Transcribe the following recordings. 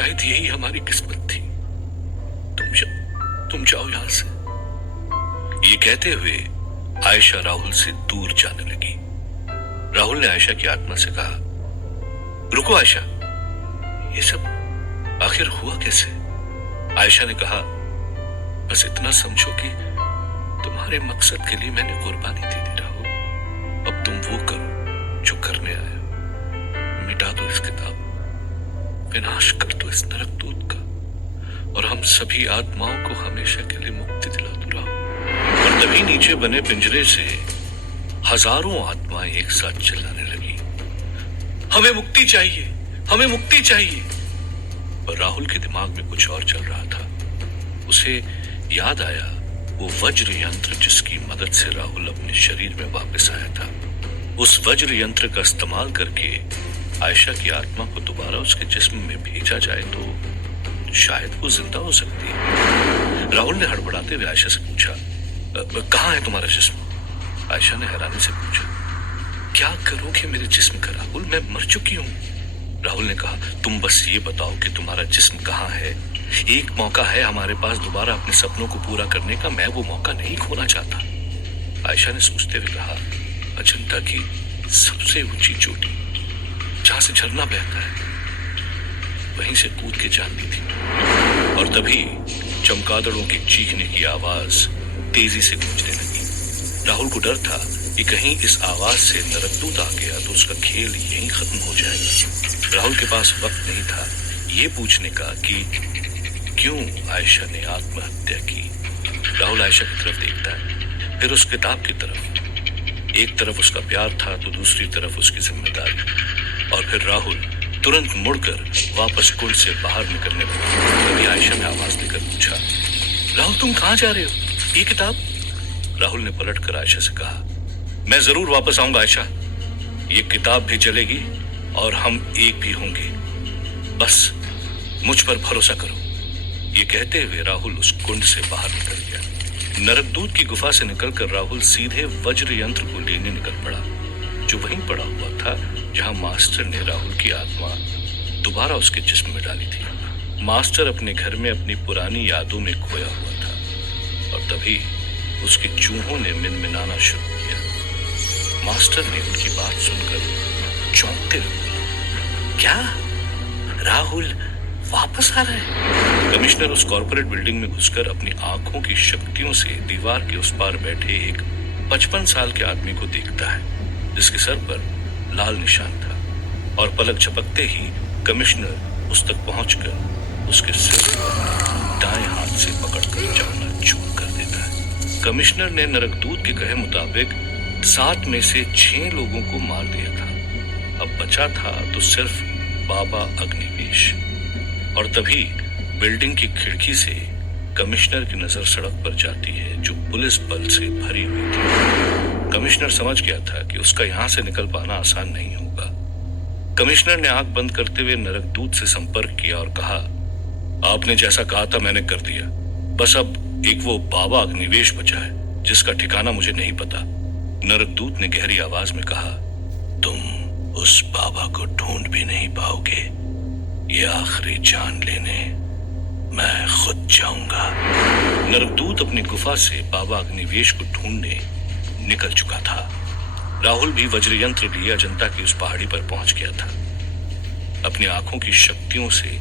शायद यही हमारी किस्मत थी। तुम जाओ यहां से। ये कहते हुए आयशा राहुल से दूर जाने लगी। राहुल ने आयशा की आत्मा से कहा, रुको आयशा, ये सब आखिर हुआ कैसे? आयशा ने कहा, बस इतना समझो कि तुम्हारे मकसद के लिए मैंने कुर्बानी दे दी राहुल। अब तुम वो करो जो करने आए हो। मिटा दो इस किताब, विनाश कर दो इस नरक दूत का, और हम सभी आत्माओं को हमेशा के लिए मुक्ति दिला दो राहुल। और तभी नीचे बने पिंजरे से हजारों आत्माएं एक साथ चिल्लाने लगी, हमें मुक्ति चाहिए, हमें मुक्ति चाहिए। पर राहुल के दिमाग में कुछ और चल रहा था। उसे याद आया वो वज्र यंत्र जिसकी मदद से राहुल अपने शरीर में वापस आया था। उस वज्र यंत्र का इस्तेमाल करके आयशा की आत्मा को दोबारा उसके जिस्म में भेजा जाए तो शायद वो जिंदा हो सकती है। राहुल ने हड़बड़ाते हुए आयशा से पूछा, कहाँ है तुम्हारा जिस्म? आयशा ने हैरानी से पूछा, क्या करोगे मेरे जिस्म का राहुल? मैं मर चुकी हूँ। राहुल ने कहा, तुम बस ये बताओ कि तुम्हारा जिस्म कहाँ है। एक मौका है हमारे पास दोबारा अपने सपनों को पूरा करने का, मैं वो मौका नहीं खोना चाहता। आयशा ने सोचते हुए कहा, अजंता की सबसे ऊंची चोटी जहां से झरना बहता है, वहीं से कूद के जानी थी। और तभी चमगादड़ों की चीखने की आवाज तेजी से गूंजने लगी। राहुल को डर था कि कहीं इस आवाज से नरकदूत आ गया तो उसका खेल यहीं खत्म हो जाएगा। राहुल के पास वक्त नहीं था ये पूछने का कि क्यों आयशा ने आत्महत्या की। राहुल आयशा की तरफ देखता है, फिर उस किताब की तरफ। एक तरफ उसका प्यार था तो दूसरी तरफ उसकी जिम्मेदारी। और फिर राहुल तुरंत मुड़कर वापस कुंड से बाहर निकलने लगा। तभी आयशा ने आवाज देकर पूछा, राहुल तुम कहाँ जा रहे हो? ये किताब? राहुल ने पलटकर आयशा से कहा, मैं जरूर वापस आऊंगा आयशा, ये किताब भी चलेगी और हम एक भी होंगे, बस मुझ पर भरोसा करो। ये कहते हुए राहुल उस कुंड से बाहर निकल गया। नरकदूत की गुफा से निकलकर राहुल सीधे वज्र यंत्र को लेने निकल पड़ा, जो वहीं पड़ा हुआ था जहां मास्टर ने राहुल की आत्मा दोबारा उसके जिस्म में डाली थी। मास्टर अपने घर में अपनी पुरानी यादों में खोया हुआ था और तभी उसके चूहों ने मिनमिनाना शुरू किया। मास्टर ने उनकी बात सुनकर चौंकते हुए बोला, क्या राहुल वापस आ रहा है? कमिश्नर उस कॉर्पोरेट बिल्डिंग में घुसकर अपनी आंखों की शक्तियों से दीवार के उस पार बैठे एक 55 साल के आदमी को देखता है जिसके सर पर लाल निशान था, और पलक झपकते ही कमिश्नर उस तक पहुंचकर उसके सिर पर दाएं हाथ से पकड़कर जाना चूर कर देता है। कमिश्नर ने नरकदूत के कहे मुताबिक 7 में से 6 लोगों को मार दिया था। अब बचा था तो सिर्फ बाबा अग्निवेश। और तभी बिल्डिंग की खिड़की से कमिश्नर की नजर सड़क पर जाती है जो पुलिस बल से भरी हुई थी। कमिश्नर समझ गया था कि उसका यहां से निकल पाना आसान नहीं होगा। कमिश्नर ने आंख बंद करते हुए नरकदूत से संपर्क किया और कहा, आपने जैसा कहा था मैंने कर दिया, बस अब एक वो बाबा अग्निवेश बचा है जिसका ठिकाना मुझे नहीं पता। नरकदूत ने गहरी आवाज में कहा, तुम उस बाबा को ढूंढ भी नहीं पाओगे, ये आखिरी जान लेने मैं खुद जाऊंगा। नरकदूत अपनी गुफा से बाबा अग्निवेश को ढूंढने निकल चुका था। राहुल भी वज्र यंत्र लिए अजंता की उस पहाड़ी पर पहुंच गया था। अपनी आंखों की शक्तियों से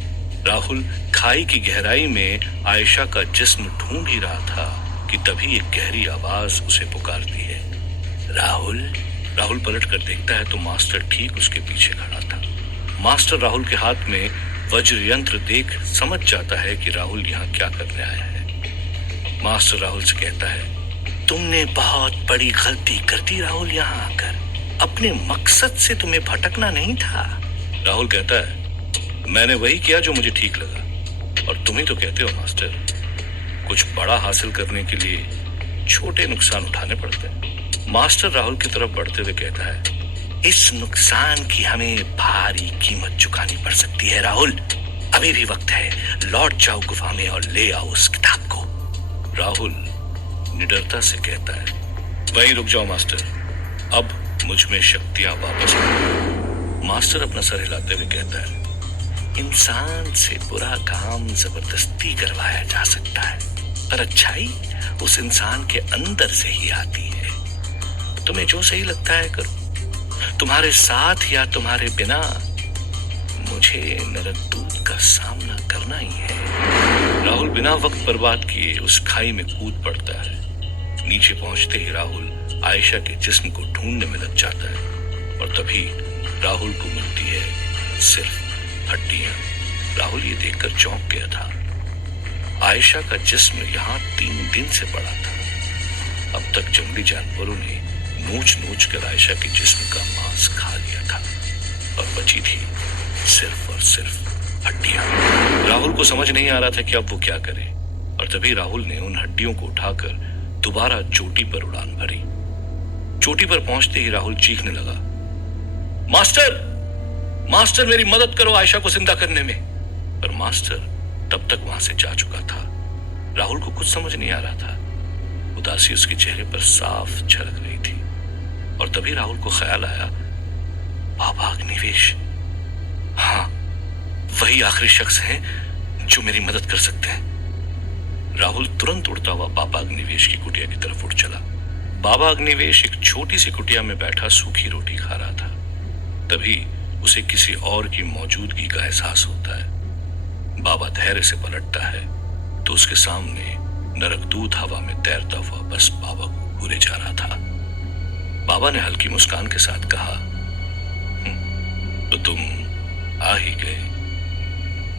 राहुल खाई की गहराई में आयशा का जिस्म ढूंढ ही रहा था कि तभी एक गहरी आवाज उसे पुकारती है, राहुल। राहुल पलट कर देखता है तो मास्टर ठीक उसके पीछे खड़ा था। मास्टर राहुल के हाथ में वज्र यंत्र देख समझ जाता है कि राहुल यहाँ क्या करने आया है। मास्टर राहुल से कहता है, तुमने बहुत बड़ी गलती कर दी राहुल, यहाँ आकर अपने मकसद से तुम्हें भटकना नहीं था। राहुल कहता है, मैंने वही किया जो मुझे ठीक लगा, और तुम ही तो कहते हो मास्टर, कुछ बड़ा हासिल करने के लिए छोटे नुकसान उठाने पड़ते हैं। मास्टर राहुल की तरफ बढ़ते हुए कहता है, इस नुकसान की हमें भारी कीमत चुकानी पड़ सकती है राहुल। अभी भी वक्त है, लौट जाओ गुफा में और ले आओ उस किताब को। राहुल निडरता से कहता है, वहीं रुक जाओ मास्टर, अब मुझ में शक्तियां वापस आ। मास्टर अपना सर हिलाते हुए कहता है, इंसान से बुरा काम जबरदस्ती करवाया जा सकता है, पर अच्छाई उस इंसान के अंदर से ही आती है। तुम्हें जो सही लगता है करो, तुम्हारे साथ या तुम्हारे बिना मुझे नरकदूत का सामना करना ही है। राहुल बिना वक्त बर्बाद किए उस खाई में कूद पड़ता है। नीचे पहुंचते ही राहुल आयशा के जिस्म को ढूंढने में लग जाता है और तभी राहुल को मिलती है सिर्फ हड्डियां। राहुल ये देखकर चौंक गया था। आयशा का जिस्म यहाँ 3 दिन से पड़ा था। अब तक जंगली जानवरों ने नोच नोच कर आयशा के जिस्म का मांस खा लिया था और बची थी सिर्फ और सिर्फ हड्डियां। राहुल को समझ नहीं आ रहा था कि अब वो क्या करे और तभी राहुल ने उन हड्डियों को उठाकर दोबारा चोटी पर उड़ान भरी। चोटी पर पहुंचते ही राहुल चीखने लगा, मास्टर, मास्टर मेरी मदद करो आयशा को जिंदा करने में। पर मास्टर तब तक वहां से जा चुका था। राहुल को कुछ समझ नहीं आ रहा था। उदासी उसके चेहरे पर साफ झलक रही थी और तभी राहुल को ख्याल आया, बाबा अग्निवेश, हाँ वही आखिरी शख्स हैं जो मेरी मदद कर सकते हैं। राहुल तुरंत उड़ता हुआ बाबा अग्निवेश की कुटिया की तरफ उड़ चला। बाबा अग्निवेश एक छोटी सी कुटिया में बैठा सूखी रोटी खा रहा था। तभी उसे किसी और की मौजूदगी का एहसास होता है। बाबा धैर्य से पलटता है तो उसके सामने नरकदूत हवा में तैरता हुआ बस बाबा को घूरे जा रहा था। बाबा ने हल्की मुस्कान के साथ कहा, तो तुम आ ही गए।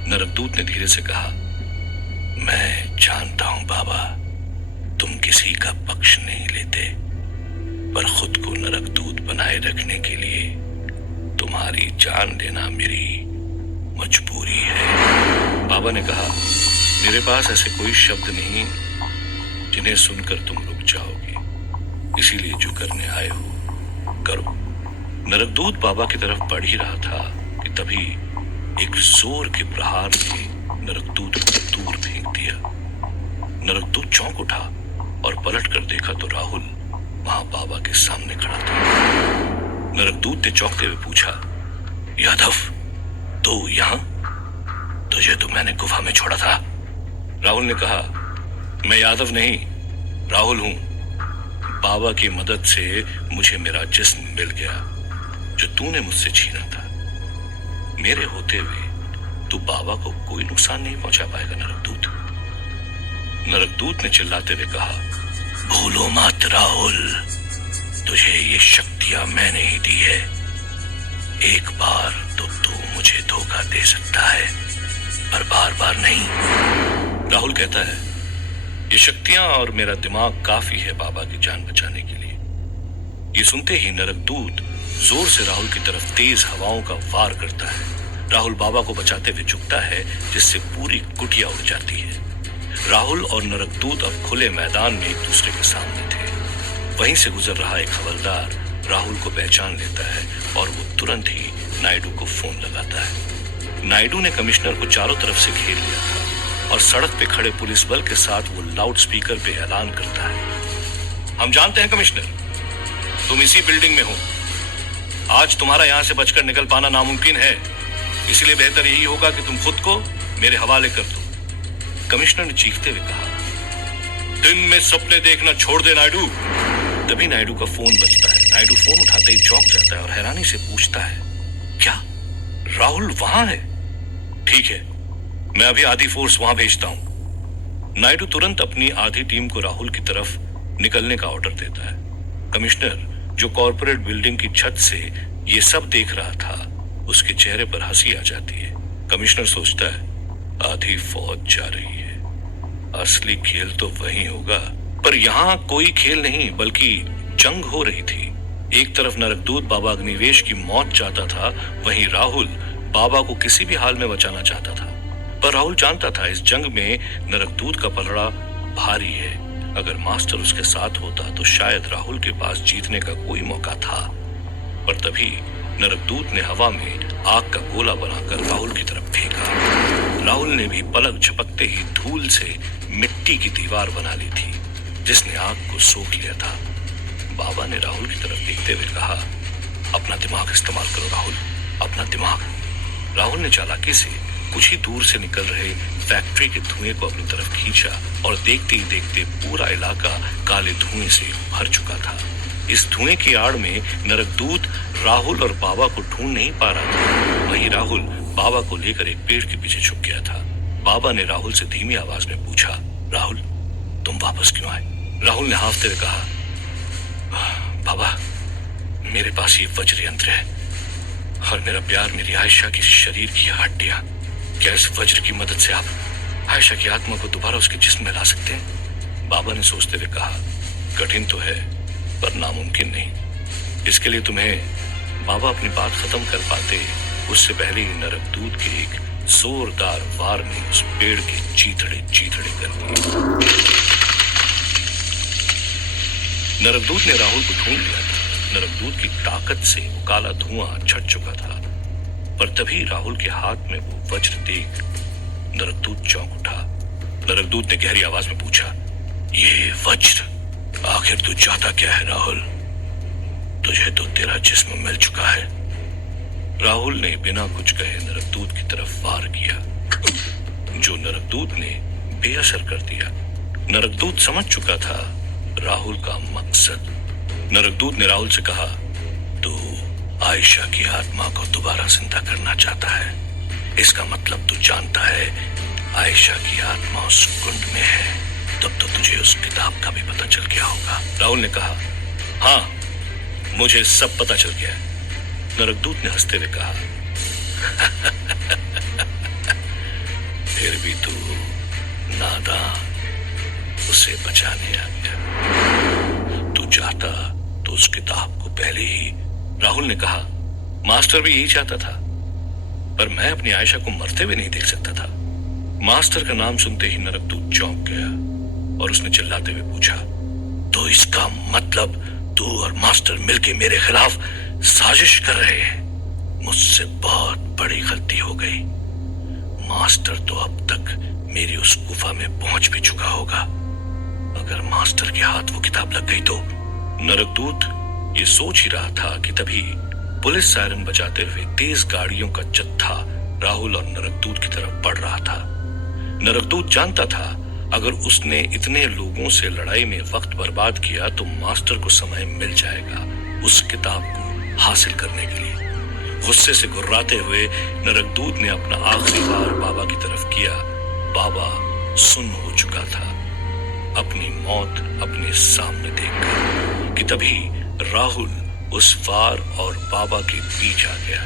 नरकदूत ने धीरे से कहा, मैं जानता हूं बाबा, तुम किसी का पक्ष नहीं लेते, पर खुद को नरकदूत बनाए रखने के लिए तुम्हारी जान देना मेरी मजबूरी है। बाबा ने कहा, मेरे पास ऐसे कोई शब्द नहीं जिन्हें सुनकर तुम रुक जाओगे, इसीलिए जो करने आए हो करो। नरकदूत बाबा की तरफ बढ़ ही रहा था कि तभी एक जोर के प्रहार ने नरकदूत को दूर फेंक दिया। नरकदूत चौंक उठा और पलट कर देखा तो राहुल वहां बाबा के सामने खड़ा था। नरकदूत ने चौंकते हुए पूछा, यादव तो यहां? तुझे तो मैंने गुफा में छोड़ा था। राहुल ने कहा, मैं यादव नहीं राहुल हूं। बाबा की मदद से मुझे मेरा जिस्म मिल गया जो तूने मुझसे छीना था। मेरे होते हुए तू बाबा को कोई नुकसान नहीं पहुंचा पाएगा नरकदूत। नरकदूत ने चिल्लाते हुए कहा, भूलो मत राहुल, तुझे ये शक्तियां मैंने ही दी है। एक बार तो तू मुझे धोखा दे सकता है, पर बार बार नहीं। राहुल कहता है, ये शक्तियां और मेरा दिमाग काफी है बाबा की जान बचाने के लिए। ये सुनते ही नरकदूत जोर से राहुल की तरफ तेज हवाओं का वार करता है। राहुल बाबा को बचाते हुए झुकता है जिससे पूरी कुटिया उड़ जाती है। राहुल और नरकदूत अब खुले मैदान में एक दूसरे के सामने थे। वहीं से गुजर रहा एक हवलदार राहुल को पहचान लेता है और वो तुरंत ही नायडू को फोन लगाता है। नायडू ने कमिश्नर को चारों तरफ से घेर लिया था और सड़क पे खड़े पुलिस बल के साथ वो लाउड स्पीकर पे ऐलान करता है, हम जानते हैं कमिश्नर, तुम इसी बिल्डिंग में हो। आज तुम्हारा यहां से बचकर निकल पाना नामुमकिन है, इसलिए बेहतर यही होगा कि तुम खुद को मेरे हवाले कर दो। कमिश्नर ने चीखते हुए कहा, दिन में सपने देखना छोड़ दे नायडू। तभी नायडू का फोन बजता है। नायडू फोन उठाते ही चौंक जाता है और हैरानी से पूछता है, क्या राहुल वहां है? ठीक है, मैं अभी आधी फोर्स वहां भेजता हूं। नायडू तुरंत अपनी आधी टीम को राहुल की तरफ निकलने का ऑर्डर देता है। कमिश्नर जो कॉर्पोरेट बिल्डिंग की छत से ये सब देख रहा था, उसके चेहरे पर हंसी आ जाती है। कमिश्नर सोचता है, आधी फौज जा रही है, असली खेल तो वहीं होगा। पर यहाँ कोई खेल नहीं बल्कि जंग हो रही थी। एक तरफ नरकदूत बाबा अग्निवेश की मौत चाहता था, वहीं राहुल बाबा को किसी भी हाल में बचाना चाहता था। पर राहुल जानता था इस जंग में नरकदूत का पलड़ा भारी है। अगर मास्टर उसके साथ होता तो शायद राहुल के पास जीतने का कोई मौका था। पर तभी नरकदूत ने हवा में आग का गोला बनाकर राहुल की तरफ फेंका। राहुल ने भी पलक झपकते ही धूल से मिट्टी की दीवार बना ली थी जिसने आग को सोख लिया था। बाबा ने राहुल की तरफ देखते हुए कहा, अपना दिमाग इस्तेमाल करो राहुल, अपना दिमाग। राहुल ने चालाकी से कुछ ही दूर से निकल रहे फैक्ट्री के धुएं को अपनी तरफ खींचा और देखते ही देखते पूरा इलाका काले धुएं से भर चुका था। इस धुएं की आड़ में नरकदूत राहुल और बाबा को ढूंढ नहीं पा रहा था। वहीं राहुल बाबा को लेकर एक पेड़ के पीछे छुप गया था। बाबा ने राहुल से धीमी आवाज में पूछा, राहुल तुम वापस क्यों आए? राहुल ने हाफते हुए कहा, बाबा मेरे पास ये वज्र यंत्र है और मेरा प्यार मेरी आयशा की शरीर की हड्डियां। क्या इस वज्र की मदद से आप आयशा की आत्मा को दोबारा उसके जिस्म में ला सकते हैं? बाबा ने सोचते हुए कहा, कठिन तो है पर नामुमकिन नहीं। इसके लिए तुम्हें बाबा अपनी बात खत्म कर पाते उससे पहले ही नरकदूत के एक जोरदार वार ने उस पेड़ के चीथड़े चीथड़े कर दिए। नरकदूत ने राहुल को ढूंढ लिया था। नरकदूत की ताकत से वो काला धुआं छट चुका था, पर तभी राहुल के हाथ में वो वज्र देख नरकदूत चौंक उठा। नरकदूत ने गहरी आवाज में पूछा, ये वज्र आखिर तू चाहता क्या है राहुल? तुझे तो तेरा जिस्म मिल चुका है। राहुल ने बिना कुछ कहे नरकदूत की तरफ वार किया, जो नरकदूत ने बेअसर कर दिया। नरकदूत समझ चुका था राहुल का मकसद। नरकदूत ने राहुल से कहा, तू आयशा की आत्मा को दोबारा जिंदा करना चाहता है। इसका मतलब तू जानता है आयशा की आत्मा उस कुंड में है। तब तो तुझे उस किताब का भी पता चल गया होगा। राहुल ने कहा, हाँ मुझे सब पता चल गया है। नरकदूत ने हंसते हुए कहा, फिर भी तू नादान उसे बचाने आ गया। तू चाहता तो उस किताब को पहले ही। राहुल ने कहा, मास्टर भी यही चाहता था, पर मैं अपनी आयशा को मरते हुए नहीं देख सकता था। मास्टर का नाम सुनते ही नरकदूत चौंक गया और उसने चिल्लाते हुए पूछा, तो इसका मतलब तू और मास्टर मिलके मेरे खिलाफ साजिश कर रहे हैं? मुझसे बहुत बड़ी गलती हो गई। मास्टर तो अब तक मेरी उस गुफा में पहुंच भी चुका होगा। अगर मास्टर के हाथ वो किताब लग गई तो। नरकदूत ये सोच ही रहा था कि तभी पुलिस सायरन बजाते हुए तेज गाड़ियों का जत्था राहुल और नरकदूत की तरफ बढ़ रहा था। नरकदूत जानता था अगर उसने इतने लोगों से लड़ाई में वक्त बर्बाद किया तो मास्टर को समय मिल जाएगा उस किताब को हासिल करने के लिए। गुस्से से गुर्राते हुए नरकदूत ने अपना आखिरी वार बाबा की तरफ किया। बाबा सुन्न हो चुका था, अपनी मौत अपने सामने देखकर कि तभी राहुल उस वार और बाबा के बीच आ गया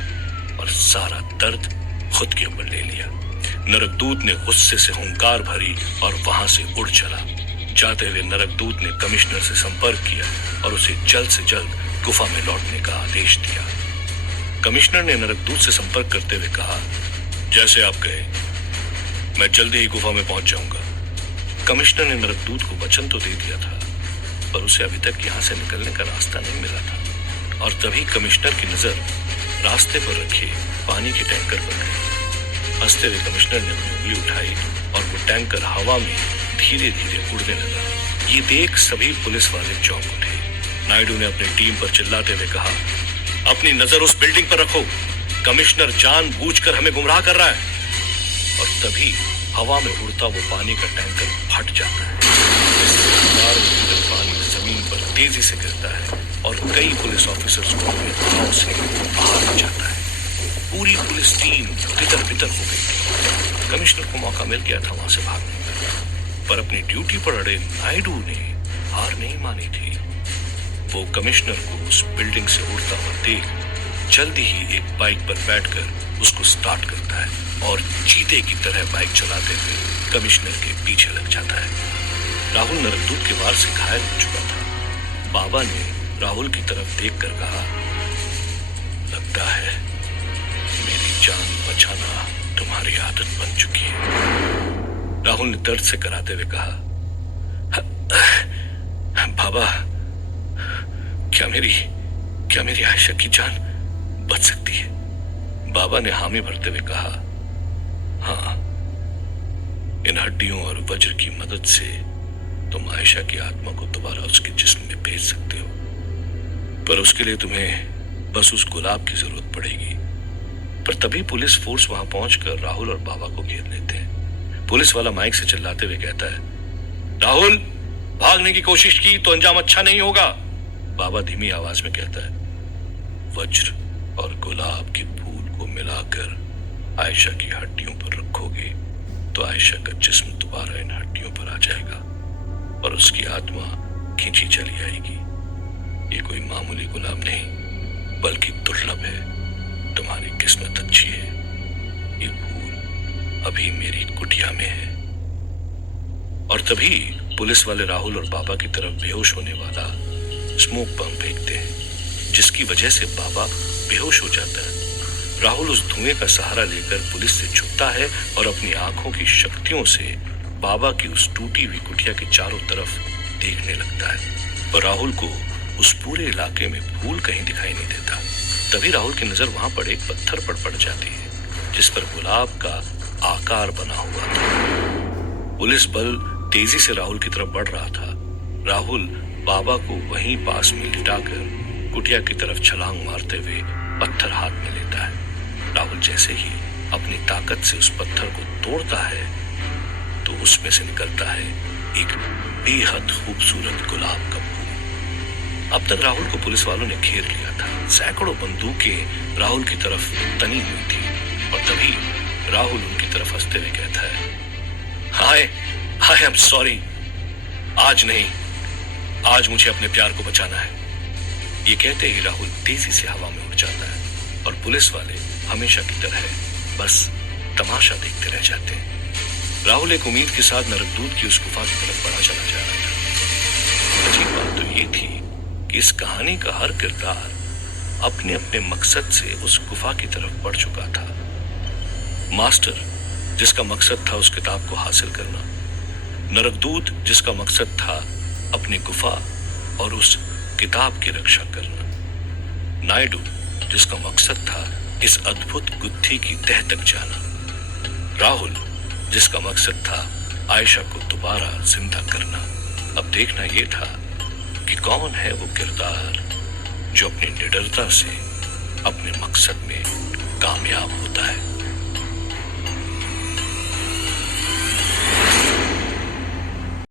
और सारा दर्द खुद के ऊपर ले लिया। नरकदूत ने गुस्से से हुंकार भरी और वहां से उड़ चला। जाते हुए नरकदूत ने कमिश्नर से संपर्क किया और उसे जल्द से जल्द गुफा में लौटने का आदेश दिया। कमिश्नर ने नरकदूत से संपर्क करते हुए कहा, जैसे आप कहे, मैं जल्दी ही गुफा में पहुंच जाऊंगा। कमिश्नर ने नरकदूत को वचन तो दे दिया था, पर उसे अभी तक यहां से निकलने का रास्ता नहीं मिला था। और तभी कमिश्नर की नजर रास्ते पर रखे पानी के टैंकर पर गई। हंसते हुए कमिश्नर ने अपनी उंगली उठाई और वो टैंकर हवा में धीरे धीरे उड़ने लगा। ये देख सभी पुलिस वाले चौंक उठे। नायडू ने अपनी टीम पर चिल्लाते हुए कहा, अपनी नजर उस बिल्डिंग पर रखो, कमिश्नर जानबूझकर हमें गुमराह कर रहा है। और तभी हवा में उड़ता वो पानी का टैंकर फट जाता है। हजारों लीटर पानी जमीन पर तेजी से गिरता है और कई पुलिस ऑफिसर्स को अपने गांव से बाहर हो जाता है। पूरी पुलिस टीम तितर बितर हो गई। कमिश्नर को मौका मिल गया था वहां से भागने का, पर अपनी ड्यूटी पर अड़े नायडू ने हार नहीं मानी थी। वो कमिश्नर को उस बिल्डिंग से उड़ता हुआ देख जल्दी ही एक बाइक पर बैठकर उसको स्टार्ट करता है और चीते की तरह बाइक चलाते हुए कमिश्नर के पीछे लग जाता है। राहुल नरकदूत के वार से घायल हो चुका था। बाबा ने राहुल की तरफ देखकर कहा, लगता है मेरी जान बचाना तुम्हारी आदत बन चुकी है। राहुल ने दर्द से कराते हुए कहा, बाबा क्या मेरी आयशा की जान बच सकती है? बाबा ने हामी भरते हुए कहा, हाँ, इन हड्डियों और वज्र की मदद से तुम आयशा की आत्मा को दोबारा उसके जिस्म में भेज सकते हो, पर उसके लिए तुम्हें बस उस गुलाब की जरूरत पड़ेगी पर तभी पुलिस फोर्स वहां पहुंचकर राहुल और बाबा को घेर लेते हैं। पुलिस वाला माइक से चिल्लाते हुए कहता है, राहुल, भागने की कोशिश की तो अंजाम अच्छा नहीं होगा। बाबा धीमी आवाज में कहता है, वज्र और गुलाब के फूल को मिलाकर आयशा की हड्डियों पर रखोगे तो आयशा का जिस्म दोबारा इन हड्डियों पर आ जाएगा और उसकी आत्मा खींची चली आएगी। ये कोई मामूली गुलाब नहीं बल्कि दुर्लभ है। तुम्हारी किस्मत अच्छी है, ये फूल अभी मेरी कुटिया में है। और तभी पुलिस वाले राहुल और बाबा की तरफ बेहोश होने वाला स्मोक बम फेंकते हैं, जिसकी वजह से बाबा बेहोश हो जाता है। राहुल उस धुएं का सहारा लेकर पुलिस से छुपता है और अपनी आंखों की शक्तियों से बाबा की उस टूटी हुई कुटिया के चारों तरफ देखने लगता है। और राहुल को उस पूरे इलाके में फूल कहीं दिखाई नहीं देता। तभी राहुल की नजर वहां पड़े एक पत्थर पर पड़ जाती है, जिस पर गुलाब का आकार बना हुआ था। पुलिस बल तेजी से राहुल की तरफ बढ़ रहा था। राहुल बाबा को वहीं पास में लिटाकर कुटिया की तरफ छलांग मारते हुए पत्थर हाथ में लेता है। राहुल जैसे ही अपनी ताकत से उस पत्थर को तोड़ता है तो उसमें से निकलता है एक बेहद खूबसूरत गुलाब का फूल। अब तक राहुल को पुलिस वालों ने घेर लिया था। सैकड़ों बंदूकें राहुल की तरफ तनी हुई थी और तभी राहुल उनकी तरफ हंसते हुए कहता है, आई एम सॉरी, आज नहीं, आज मुझे अपने प्यार को बचाना है। ये कहते ही राहुल तेजी से हवा में उड़ जाता है और पुलिस वाले हमेशा की तरह बस तमाशा देखते रह जाते हैं। राहुल एक उम्मीद के साथ नरकदूत की उस गुफा की तरफ बढ़ा चला जा रहा था। अजीब बात तो ये थी कि इस कहानी का हर किरदार अपने अपने मकसद से उस गुफा की तरफ बढ़ चुका था। मास्टर, जिसका मकसद था उस किताब को हासिल करना, नरकदूत, जिसका मकसद था अपनी गुफा और उस किताब की रक्षा करना, नायडू, जिसका मकसद था इस अद्भुत गुत्थी की तह तक जाना, राहुल, जिसका मकसद था आयशा को दोबारा जिंदा करना। अब देखना यह था कि कौन है वो किरदार जो अपनी निडरता से अपने मकसद में कामयाब होता है।